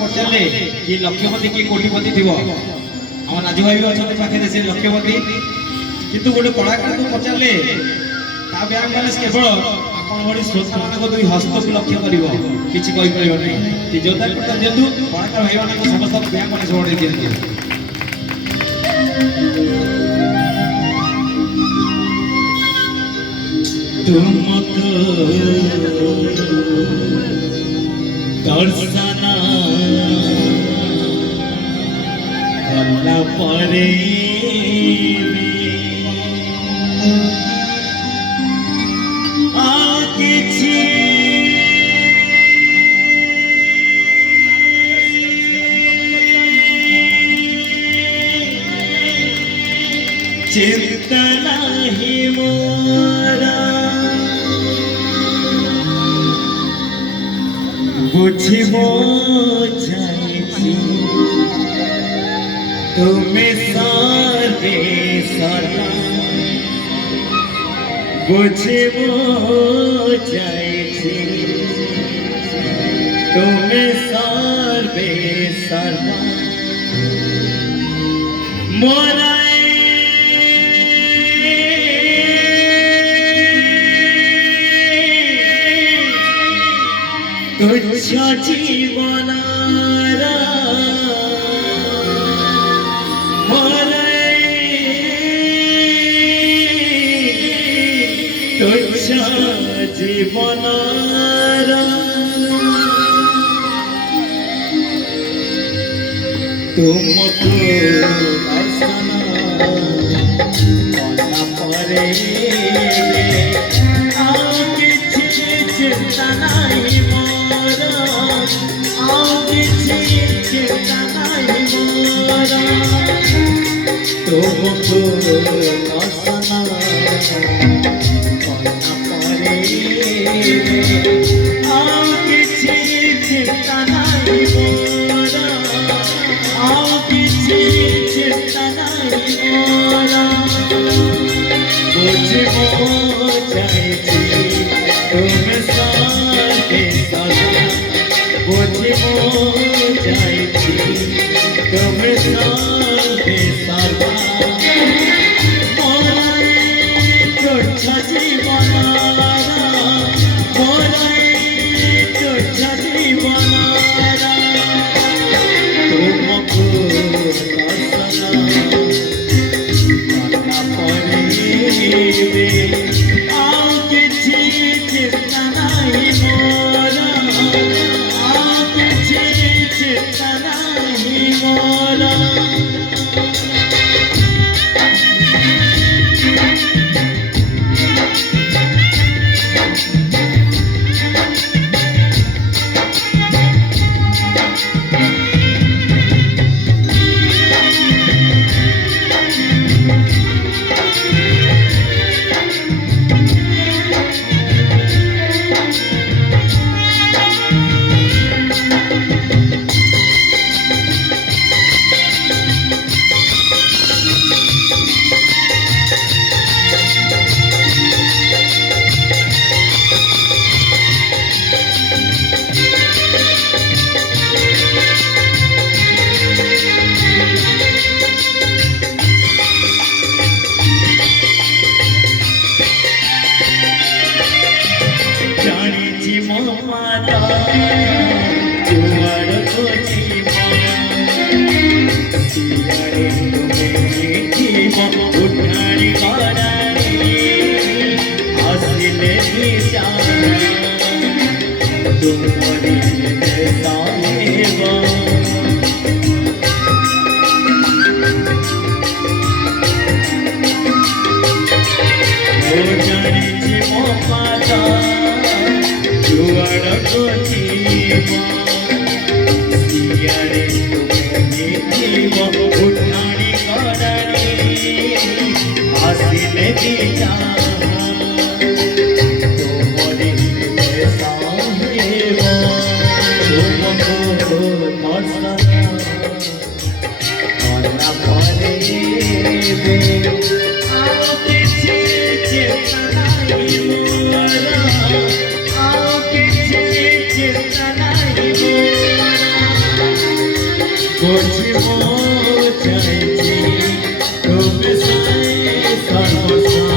पचारे कि लक्षपति कि कोटिपति थी आम राजू भाई भी अच्छा पाखे से लक्षपति कितु गोटे कलाकार को पचारे ब्यांक बैलेंस केवल आपण श्रोता मान दुई हस्त को लक्ष्य कर किसी कि जोरदार जेहतु कलाकार भाई मान समस्त ब्यांक बैलेंस बढ़े दिखते तुमको दर्शना कला परे चिंता नहीं मोरा बुझिबो जाइछि तुमे सारे सला बुझिबो जाइछि तुमे सारे सला मोरा तुच्छ जीवन तुच्छ जीवन तुमको दर्शन कला परे चिंता नहीं तुमको दर्शन कला परे चिंता नहीं मोरा चिंता नहीं मोरा बुझिबो जाइछि तुम साथे सदा बुझिबो जाइछि तुम साथे सदा तुच्छ जीवन तुच्छ जीवन तुमको दर्शन कला परे चिंता नहीं मोरा चिंता नहीं मोरा जानी जी मोमादा जुआड़ को বুঝিব চাইছি তুমি সর্বসা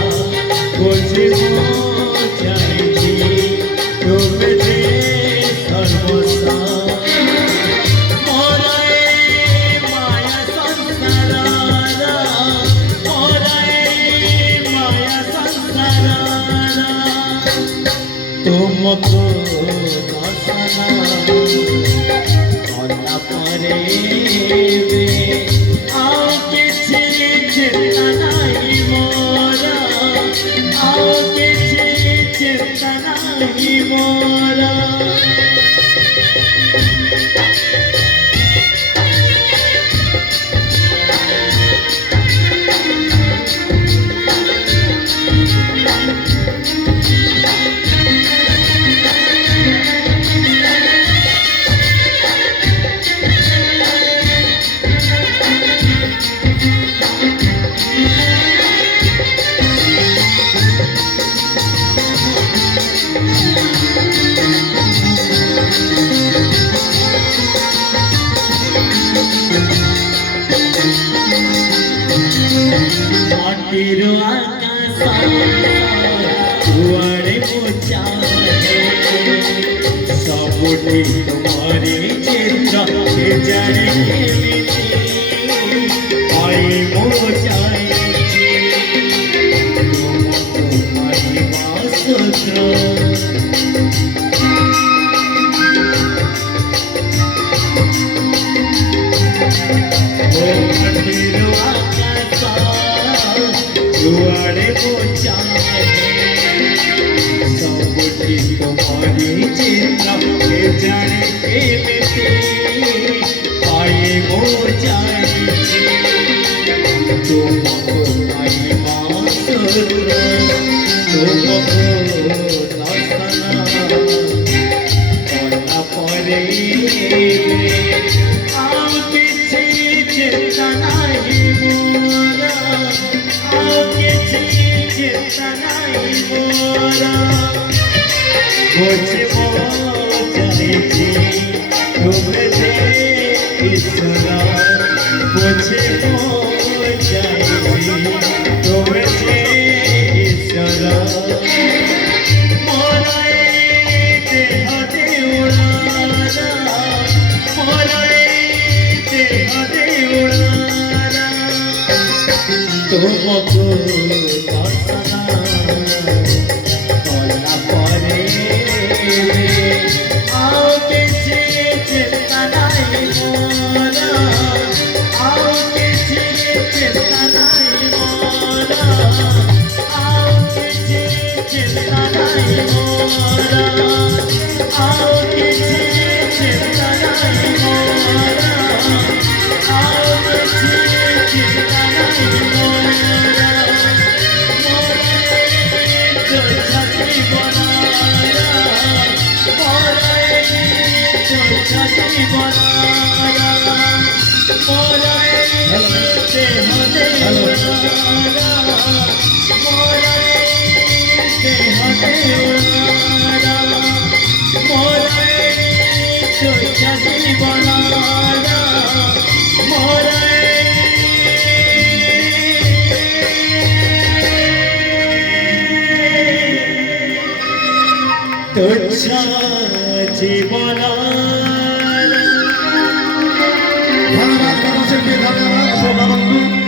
বুঝিব চাইছি তুমি যে সর্বসা तुमको दर्शना कला परे आओ किछि चिंता नहीं मोरा आओ किछि चिंता नहीं मोरा माटीर आकाश कुआड़े मुचाए सबुठी तुम्हारी चित्र के जाने आई मुचाए तुम्हारी वासुत्र जुआड़े मोचाए सबुठी तुम्हारी चिंता के जाने के मिटे आए मोचाए तुमको आई मासुर तुमको दर्शना कला परे आओ किछि चिंता नहीं मोरा आओ किछि चिंता नहीं मोरा बुझिब चाहैछि तुमे जे ईश्वर बुझिब चाहैछि तुमे जे ईश्वर मोरा देह देउळारा मोरा देह देउळारा तुमको दर्शना कला परे आओ किछि चिंता नहीं मोरा आओ किछि चिंता नहीं मोरा आओ किछि चिंता नहीं मोरा आओ किछि चिंता नहीं मोरा आओ किछि चिंता नहीं मोरा छाती बनाया छाती बनाया मोरा देह देउळारा मोरा देह देउळारा मोरा छाती बनाया मोरा तुच्छ जीवन धन्यवाद शिल्पी, धन्यवाद शोभा बंधु।